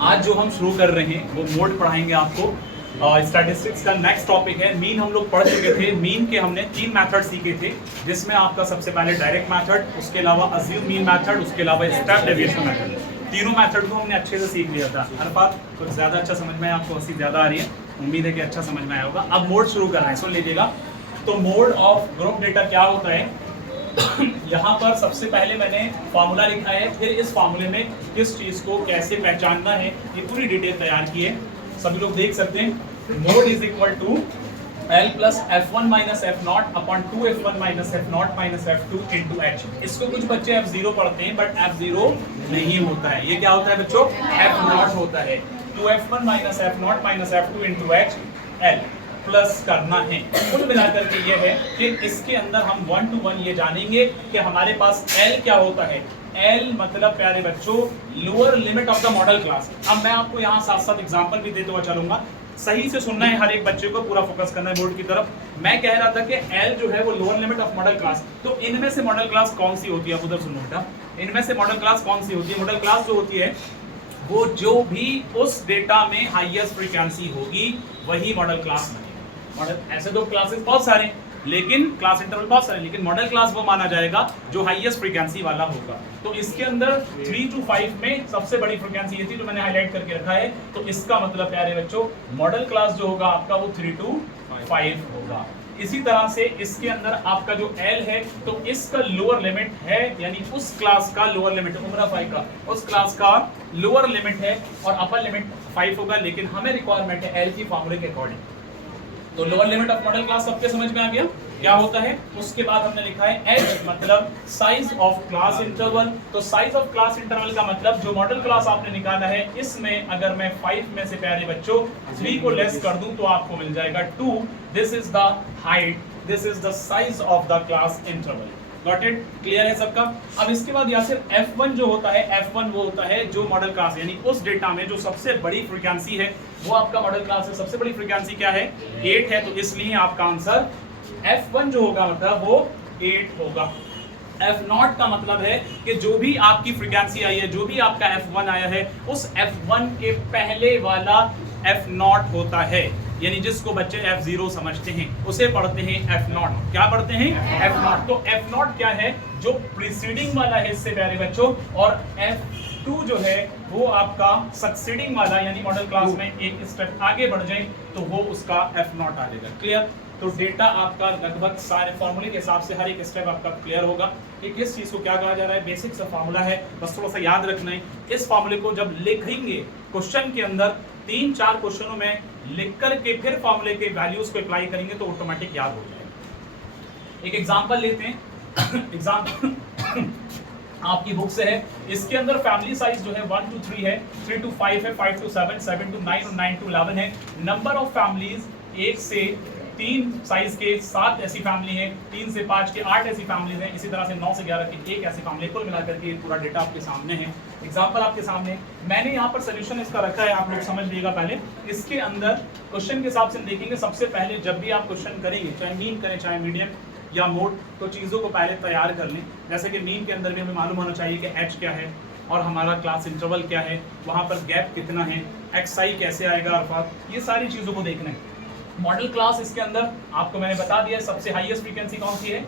आज जो हम शुरू कर रहे हैं वो मोड पढ़ाएंगे आपको। स्टैटिस्टिक्स का नेक्स्ट टॉपिक है मीन। हम लोग पढ़ चुके थे। मीन के हमने 3 मेथड सीखे थे, जिसमें आपका सबसे पहले डायरेक्ट मेथड, उसके अलावा अज्यूम मीन मेथड, उसके अलावा स्टेप डेविएशन मेथड। तीनों मेथड को हमने अच्छे से सीख लिया था। हर बात कुछ ज़्यादा अच्छा समझ में, आपको हंसी ज़्यादा आ रही है, उम्मीद है कि अच्छा समझ में आया होगा। अब मोड शुरू कर रहे हैं, सुन लीजिएगा। तो मोड ऑफ ग्रुप डेटा क्या होता है यहाँ पर सबसे पहले मैंने फार्मूला लिखा है, फिर इस फार्मूले में किस चीज को कैसे पहचानना है ये पूरी डिटेल तैयार की है, सभी लोग देख सकते हैं। Mode is equal to L plus F1 minus F0 upon 2F1 minus F0 minus F2 into H। इसको कुछ बच्चे F0 पढ़ते हैं बट F0 नहीं होता है। ये क्या होता है बच्चों? F0 होता है। 2F1 minus F0 minus F2 into H L plus करना है। कुल मिलाकर के ये है कि इसके अंदर हम 1 to 1 ये जानेंगे कि हमारे पास L क्या होता है। L मतलब प्यारे बच्चों lower limit of the model class. अब मैं आपको यहाँ साथ साथ एग्जांपल भी देते हुए चलूंगा, सही से सुनना है, हर एक बच्चे को पूरा फोकस करना है बोर्ड की तरफ। मैं कह रहा था कि L जो है वो lower limit of model class, तो इनमें से मॉडल क्लास कौन सी होती है? उधर सुनो बेटा, इनमें से मॉडल क्लास कौन सी होती है? मॉडल क्लास जो होती है वो जो भी उस डेटा में हाईएस्ट फ्रीक्वेंसी होगी वही मॉडल क्लास बनेगी। मॉडल ऐसे तो क्लासेस बहुत सारे, लेकिन क्लास इंटरवल बहुत सारे, लेकिन मॉडल क्लास वो माना जाएगा जो हाईएस्ट फ्रीक्वेंसी वाला होगा। तो इसके अंदर 3 to 5 में सबसे बड़ी फ्रीक्वेंसी ये थी जो मैंने हाईलाइट करके रखा है। तो इसका मतलब प्यारे बच्चों मॉडल क्लास जो होगा आपका वो 3 to 5 होगा। इसी तरह से इसके अंदर आपका जो L है तो इसका लोअर लिमिट है, यानी उस क्लास का लोअर लिमिट उम्र 5 का, उस क्लास का लोअर लिमिट है और अपर लिमिट 5 होगा, लेकिन हमें रिक्वायरमेंट है L की फॉर्मूले के अकॉर्डिंग। तो lower limit of model class सबके समझ में आ गया क्या होता है। उसके बाद हमने लिखा है H मतलब साइज ऑफ क्लास इंटरवल। तो साइज ऑफ क्लास इंटरवल का मतलब जो मॉडल क्लास आपने निकाला है इसमें अगर मैं 5 में से प्यारे बच्चों 3 को लेस कर दूं तो आपको मिल जाएगा 2। This is the height, this is the size of the class interval. Got it? Clear है सबका? अब इसके बाद या फिर F1 जो होता है, F1 वो होता है जो मॉडल क्लास यानी उस डेटा में जो सबसे बड़ी फ्रीक्वेंसी है वो आपका मॉडल क्लास है। सबसे बड़ी फ्रीक्वेंसी क्या है? 8 है। तो इसलिए आपका आंसर F1 जो होगा मतलब वो 8 होगा। F0 का मतलब है कि जो भी आपकी फ्रीक्वेंसी आई है, जो भी आपका F1 आया है, उस F1 के पहले वाला F0 होता है, यानी जिसको बच्चे F0 समझते हैं उसे पढ़ते हैं F0। क्या पढ़ते हैं? F0। तो F0 क्या है? जो प्रीसीडिंग वाला है इससे प्यारे बच्चों, और F2 जो है वो आपका सक्सीडिंग वाला, यानी मॉडल क्लास में एक स्टेप आगे बढ़ जाए तो वो उसका F0 आ जाएगा। क्लियर? तो डेटा आपका लगभग सारे फॉर्मूले के हिसाब से हर एक स्टेप आपका क्लियर होगा कि किस चीज को क्या कहा जा रहा है। बेसिक सा फॉर्मूला है, बस थोड़ा सा याद रखना है। इस फॉर्मूले को जब लिखेंगे क्वेश्चन के अंदर 3-4 क्वेश्चनों में लिख करके फिर फॉर्मूले के वैल्यूज को अप्लाई करेंगे तो ऑटोमेटिक याद हो जाएगा। एक एग्जांपल लेते हैं। एग्जांपल आपकी बुक से है। इसके अंदर फैमिली साइज जो है 1 to 3 है, 3 to 5 है, 5 to 7, 7 to 9 और 9 to 11 है। नंबर ऑफ फैमिलीज 1 से 3 साइज के 7 ऐसी फैमिली है, 3 से 5 के 8 ऐसी फैमिलीज हैं, इसी तरह से 9 से 11 की 1 ऐसी फैमिली। कुल मिलाकर के पूरा डेटा आपके सामने है। एग्जांपल आपके सामने मैंने यहाँ पर सोल्यूशन इसका रखा है, आप लोग समझ लीजिएगा। पहले इसके अंदर क्वेश्चन के हिसाब से देखेंगे। सबसे पहले जब भी आप क्वेश्चन करेंगे, चाहे मीन करें चाहे मीडियम या मोड, तो चीज़ों को पहले तैयार कर लें। जैसे कि मीन के अंदर भी हमें मालूम होना चाहिए कि H क्या है और हमारा क्लास इंटरवल क्या है, वहाँ पर गैप कितना है, XI कैसे आएगा, अर्थात ये सारी चीज़ों को देखना है। मॉडल क्लास इसके अंदर आपको मैंने बता दिया है सबसे हाईएस्ट फ्रीक्वेंसी कौन सी है?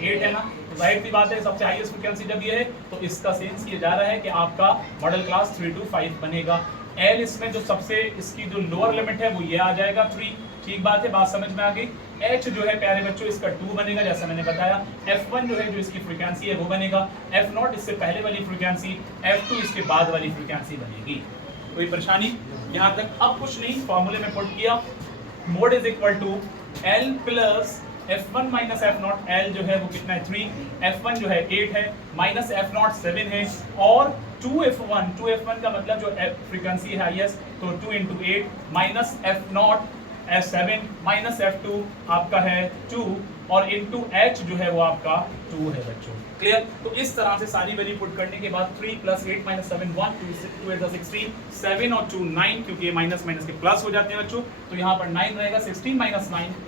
8 है ना। तो जाहिर सी बात है सबसे हाईएस्ट फ्रीक्वेंसी जब ये है तो इसका सेंस ये जा रहा है कि आपका मॉडल क्लास 3 to 5 बनेगा। L इसमें जो सबसे इसकी जो लोअर लिमिट है वो ये आ जाएगा 3। ठीक बात है, बात समझ में आ गई। H जो है प्यारे बच्चों इसका 2 बनेगा जैसा मैंने बताया। F1 जो है जो इसकी फ्रीक्वेंसी है वो बनेगा। F0 इससे पहले वाली फ्रीक्वेंसी, F2 इसके बाद वाली फ्रीक्वेंसी बनेगी। कोई परेशानी यहाँ तक? अब कुछ नहीं, फॉर्मूले में पुट किया। Mode is equal to L plus F1 minus F0। L जो है वो कितना है? 3। F1 जो है 8 है, माइनस F0 7 है, और 2F1 का मतलब जो फ्रीक्वेंसी है हाईएस्ट, तो 2 into 8 minus F0 F7 minus F2 आपका है 2 और इनटू H जो है वो आपका 2 है बच्चों। क्लियर? तो इस तरह से सारी वैल्यू पुट करने के बाद 3 + 8 - 7 1 2 8 16 7 और 2 9 क्योंकि ये माइनस माइनस के प्लस हो जाते हैं बच्चों, तो यहाँ पर 9 रहेगा 16 - 9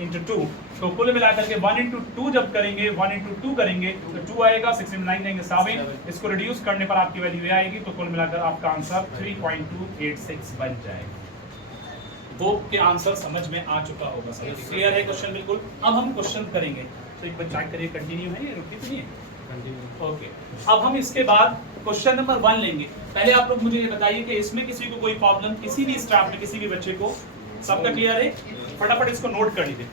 × 2। तो कुल मिलाकर के 1 × 2 जब करेंगे 1 × 2 करेंगे तो 2 आएगा, 16 9 देंगे 7, इसको रिड्यूस करने पर आपकी वैल्यू ये आएगी। तो कुल मिलाकर आपका आंसर 3.286 बन जाएगा। दो के आंसर समझ में आ चुका होगा सर, क्लियर है क्वेश्चन बिल्कुल। अब हम क्वेश्चन करेंगे, तो एक बार चेक करिए कंटिन्यू है ये रुकी तो नहीं है? ओके, अब हम इसके बाद क्वेश्चन नंबर 1 लेंगे। पहले आप लोग मुझे ये बताइए कि इसमें किसी को कोई प्रॉब्लम, किसी भी स्टाफ में किसी भी बच्चे को, सबका क्लियर है? फटाफट इसको नोट कर लीजिए।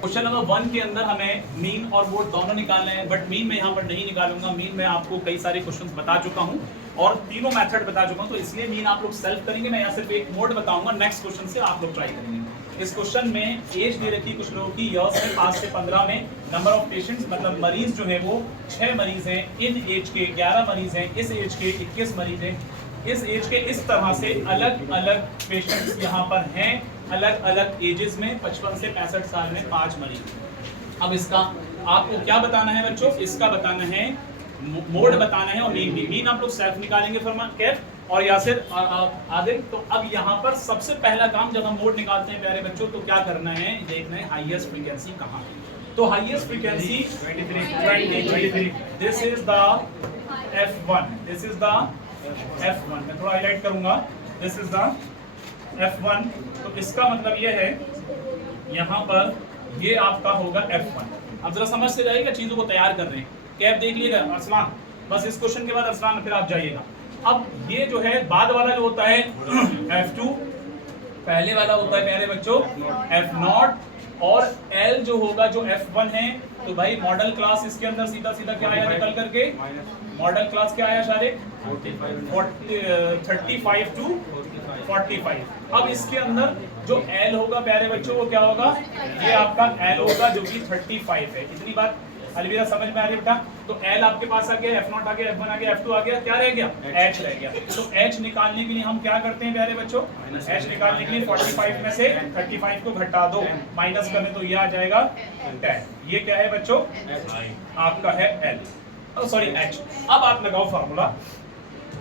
क्वेश्चन नंबर 1 के अंदर हमें मीन और मोड दोनों निकालने हैं, बट मीन मैं यहाँ पर नहीं निकालूंगा। मीन मैं आपको कई सारे क्वेश्चंस बता चुका हूँ और तीनों मेथड बता चुका हूँ, तो इसलिए मीन आप लोग सेल्फ करेंगे। मैं यहाँ सिर्फ एक मोड बताऊंगा, नेक्स्ट क्वेश्चन से आप लोग ट्राई करेंगे। इस क्वेश्चन में एज दे रखी कुछ लोगों की, ईयर्स में 5 से 15 में, नंबर ऑफ पेशेंट्स मतलब मरीज जो है वो 6 मरीज हैं, इन एज के 11 मरीज हैं, इस एज के 21 मरीज हैं, इस एज के इस तरह से अलग अलग पेशेंट्स यहाँ पर हैं, अलग अलग एजेस में 55 से 65 साल में 5 मरीज। अब इसका आपको क्या बताना है बच्चों? इसका बताना है मोड बताना है और मीन भी। मीन आप लोग सेल्फ निकालेंगे फरमा कैफ और यासिर आदिल। तो अब यहाँ पर सबसे पहला काम जब हम मोड निकालते हैं प्यारे बच्चों, तो क्या करना है, देखना है हाईएस्ट फ्रीक्वेंसी कहाँ है। तो highest frequency 23, this is the F1, this is the F1। मैं थोड़ा हाईलाइट करूंगा, दिस इज द F1। तो इसका मतलब ये है यहाँ पर ये आपका होगा F1। अब जरा समझ से जाइएगा, चीजों को तैयार कर रहे हैं। कैप देख लीजिएगा अरसलान, बस इस क्वेश्चन के बाद अरसलान फिर आप जाइएगा। अब ये जो है बाद वाला जो होता है F2, पहले वाला होता है प्यारे बच्चों F0, और L जो होगा जो F1 है। तो भाई मॉडल क्लास इसके अंदर सीधा सीधा क्या आया निकल करके, मॉडल क्लास क्या आया सारे 35 to 45। अब इसके अंदर जो L होगा प्यारे बच्चों वो क्या होगा, ये आपका L होगा जो कि 35 है। इतनी बात अलविदा समझ में आ रही बेटा? तो L आपके पास आ गया, F0 आ गया, F1 आ गया, F2 आ गया, क्या रह गया, H रह गया। तो H निकालने के लिए हम क्या करते हैं प्यारे बच्चों, H निकालने के लिए 45 में से 35 को घटा दो, माइनस करने तो ये आ जाएगा 10। ये क्या है बच्चों, आपका है L, सॉरी H। अब आप लगाओ फार्मूला,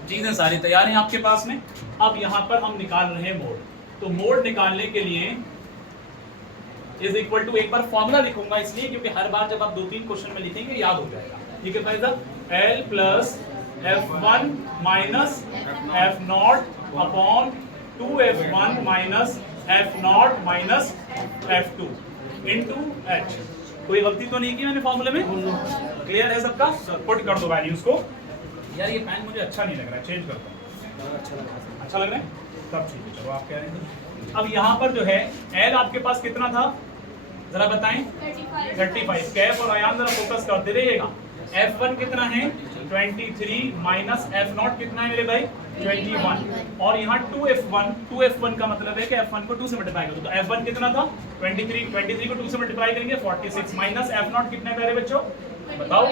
चीजें सारी तैयार हैं आपके पास में। अब यहाँ पर हम निकाल रहे हैं मोड। तो मोड निकालने के लिए इज इक्वल टू, एक बार फॉर्मूला लिखूंगा इसलिए क्योंकि हर बार जब आप 2-3 क्वेश्चन में लिखेंगे याद हो जाएगा। ठीक है भाई साहब, L plus F1 minus F0 upon 2F1 minus F0 minus F2 into H। कोई गलती तो नहीं की मैंने फॉर्मूले में? क्लियर है सबका? पुट कर दो वैल्यूज को। यार ये पेन मुझे अच्छा नहीं लग रहा है, चेंज करता हूँ। अच्छा लग रहा है? तब ठीक है, चलो आप कह रहे हैं। अब यहाँ पर जो है L आपके पास कितना था जरा बताएं? 35। कैफ और अयान जरा फोकस करते रहिएगा। F1 कितना है 23 माइनस F0 कितना है मेरे भाई 21, और यहाँ 2F1 का मतलब है कि F1 को 2 से मल्टीप्लाई करो। तो F1 कितना था 23 को 2 से मल्टीप्लाई करेंगे 46 माइनस F0 कितना है प्यारे बच्चों बताओ?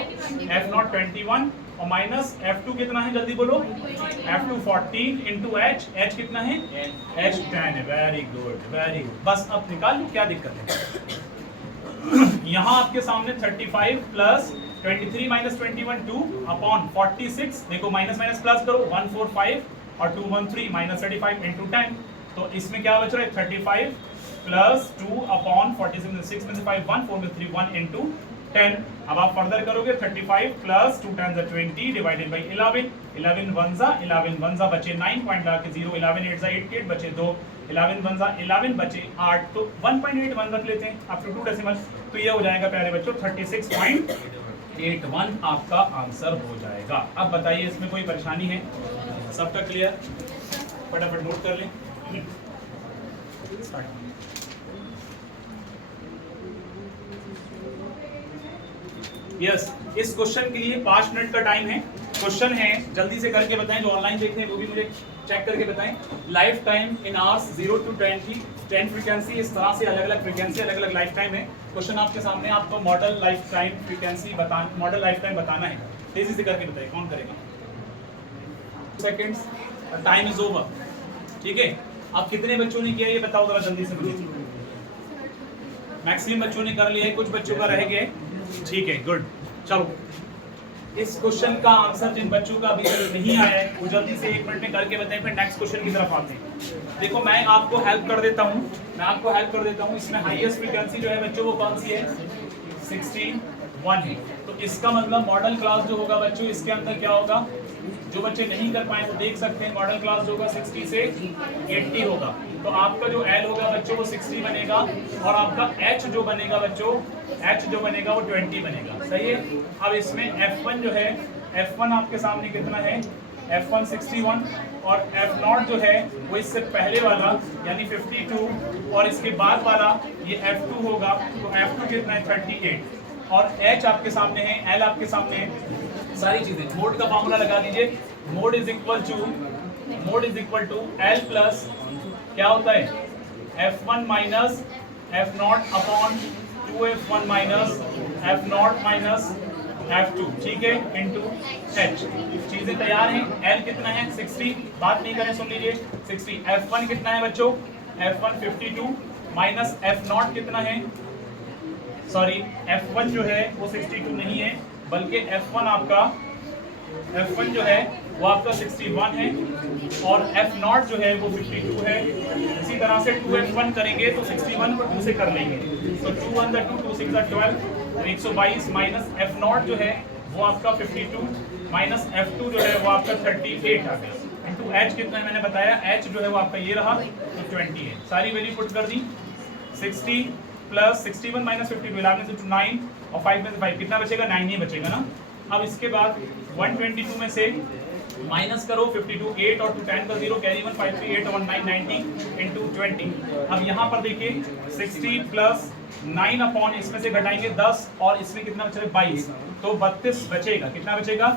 F0 21 और माइनस F2 कितना है जल्दी बोलो? F2 14 इंटू H कितना है? H 10 है। Very good very good. बस अब निकाल लो, क्या दिक्कत है? यहाँ आपके सामने 35 प्लस 23 माइनस 21 2 अपॉन 46, देखो माइनस माइनस प्लस करो 145 और 213 माइनस 35 इंटू 10। तो इसमें क्या बच रहा है 35 प्लस 2 अपॉन 46 6 में से 5 1 4 में 3 1 इंटू 10। अब आप फर्दर करोगे 35 प्लस 2 10 20 डिवाइडेड बाई 11 11 1 जा बचे 9 पॉइंट लगा के 0 11 8 जा 88 बचे 2 11 1 जा 11 बचे 8, तो 1.81 रख लेते हैं अप टू 2 डेसिमल। तो ये हो जाएगा प्यारे बच्चों 36.81 आपका आंसर हो जाएगा। अब बताइए इसमें कोई परेशानी है? सबका क्लियर? फटाफट नोट कर लें। यस, इस क्वेश्चन के लिए 5 मिनट का टाइम है। क्वेश्चन है जल्दी से करके बताएं, जो ऑनलाइन देख रहे हैं वो भी मुझे चेक करके बताएं। Life time in hours 0 to 10 frequency, इस तरह से अलग अलग फ्रीक्वेंसी अलग अलग लाइफ टाइम है। क्वेश्चन आपके सामने, आपको model life time frequency model life time बताना है। तेजी से करके बताइए कौन करेगा? Seconds, time is over. ठीक है, अब कितने बच्चों ने किया ये बताओ जरा जल्दी से मुझे। मैक्सिमम बच्चों ने कर लिया है, कुछ बच्चों का रह गया है। ठीक है, गुड। चलो इस क्वेश्चन का आंसर जिन बच्चों का अभी तक नहीं आया है वो जल्दी से 1 मिनट में करके बताएं, फिर नेक्स्ट क्वेश्चन की तरफ आते हैं। देखो मैं आपको हेल्प कर देता हूँ, इसमें हाईएस्ट फ्रीक्वेंसी जो है बच्चों वो कौन सी है, 61 है। तो इसका मतलब मॉडल क्लास जो होगा बच्चों इसके अंदर क्या होगा, जो बच्चे नहीं कर पाए वो देख सकते हैं, मॉडल क्लास जो होगा 60 से 80 होगा। तो आपका जो L होगा बच्चों वो 60 बनेगा और आपका H जो बनेगा बच्चों, H जो बनेगा वो 20 बनेगा। सही है। अब इसमें F1 जो है, F1 आपके सामने कितना है, F1 61 और F0 जो है वो इससे पहले वाला यानी 52 और इसके बाद वाला ये F2 होगा। तो F2 कितना है, 38 और H आपके सामने है, L आपके सामने है। सारी चीजें मोड का फॉर्मूला लगा दीजिए, mode is equal to L plus क्या होता है, F1 minus F0 upon 2F1 minus F0 minus F2, ठीक है, इंटू H। चीजें तैयार हैं। L कितना है, 60, बात नहीं करें, सुन लीजिए 60। F1 कितना है बच्चों, F1 52 माइनस F0 कितना है, सॉरी F1 जो है वो 62 नहीं है बल्कि F1 जो है वो आपका 61 है और F0 जो है वो 52 है। इसी तरह से 2F1 करेंगे तो 61 को 2 से कर लेंगे, तो 2 1 2 2 6 12 122 माइनस F0 जो है वो आपका 52 माइनस F2 जो है वो आपका 38 आ गया, इंटू H कितना है मैंने बताया, H जो है वो आपका ये रहा तो 20 है। सारी वैल्यू पुट कर दी, 60 प्लस 61 माइनस 52 11 से 9 और 5 में से 5 कितना बचेगा, 9 ही बचेगा ना। अब इसके बाद 122 में से माइनस करो 52, 8 और 2 10 का 0 कैरी 1 5 3 8 1 9 90 इंटू 20। अब यहाँ पर देखिए 60 प्लस 9 अपॉन इसमें से घटाएंगे 10 और इसमें कितना बचेगा 22, तो 32 बचेगा। कितना बचेगा,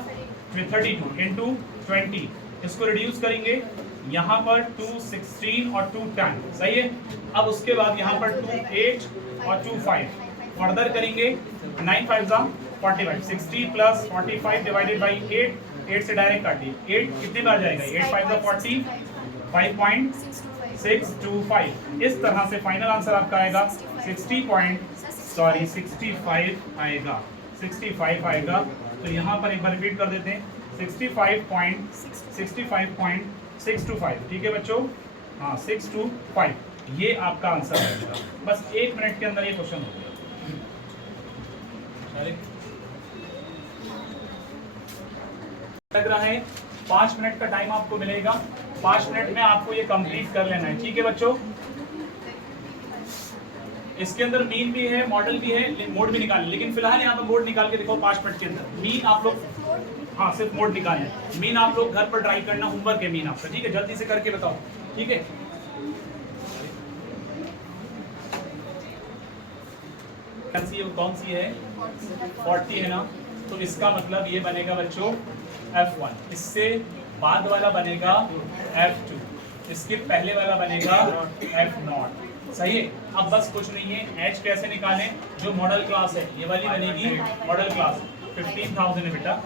32 इंटू 20। इसको रिड्यूस करेंगे, यहाँ पर 2 16 और 2 10, सही है। अब उसके बाद यहाँ पर 2 8 और 2 5 फर्दर करेंगे, 9 5 45, 60 प्लस 45 डिवाइडेड बाई 8 से डायरेक्ट काटिए, 8 कितने बार जाएगा, 8 5 40 5.625। इस तरह से फाइनल आंसर आपका आएगा 65 आएगा। तो यहाँ पर एक बार रिपीट कर देते हैं, 65.625, ठीक है बच्चों, हाँ 625, ये आपका आंसर आएगा। बस 1 मिनट के अंदर ये क्वेश्चन हो गया। लग रहा है 5 मिनट का टाइम आपको मिलेगा, 5 मिनट में आपको ये कंप्लीट कर लेना है, ठीक है बच्चों। इसके अंदर मीन भी है, मॉडल भी है, मोड भी निकाल, लेकिन फिलहाल यहाँ पे मोड निकाल के देखो 5 मिनट के अंदर। मीन आप लोग, हाँ सिर्फ मोड निकालना है, मीन आप लोग घर पर ट्राई करना, होमवर्क है मीन आपका, ठीक है, जल्दी से करके बताओ, ठीक है। कौन सी है, 40 है ना, तो इसका मतलब ये बनेगा बच्चों F1, इससे बाद वाला बनेगा F2, इसके पहले वाला बनेगा F0, सही है। अब बस कुछ नहीं है, H कैसे निकालें, जो मॉडल क्लास है ये वाली बनेगी मॉडल क्लास, 15,000 है बेटा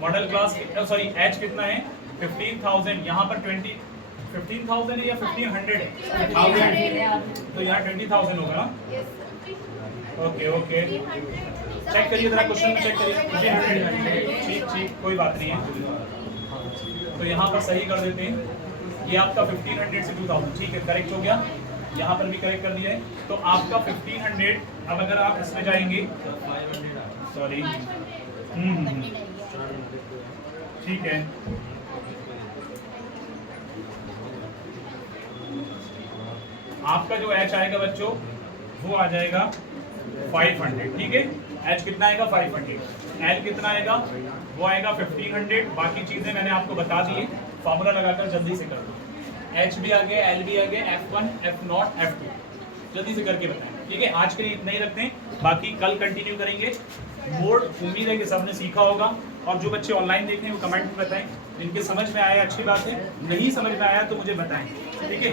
मॉडल क्लास, सॉरी H कितना है 15,000, यहाँ पर 15,000 है या 1,500 है, तो यहाँ 20,000 होगा ना। ओके चेक करिए जरा, क्वेश्चन में चेक करिए, ठीक कोई बात नहीं है। तो यहाँ पर सही कर देते हैं, ये आपका 1500 से 2000, ठीक है, करेक्ट हो गया। यहाँ पर भी करेक्ट कर दिया है, तो आपका 1500। अब अगर आप इसमें जाएंगे, सॉरी ठीक है, आपका जो H आएगा बच्चों वो आ जाएगा 500, ठीक है। H कितना आएगा 500, L कितना आएगा वो आएगा 1500। बाकी चीजें मैंने आपको बता दी, फॉर्मूला लगाकर जल्दी से कर दो। H भी आ गया, L भी आ गया, F1 F0 F2, जल्दी से करके बताएं, ठीक है। आज के लिए इतना ही रखते हैं, बाकी कल कंटिन्यू करेंगे। मोड उम्मीद है कि सबने सीखा होगा, और जो बच्चे ऑनलाइन देख रहे हैं वो कमेंट में बताएं, इनके समझ में आया अच्छी बात है, नहीं समझ में आया तो मुझे बताएं, ठीक है।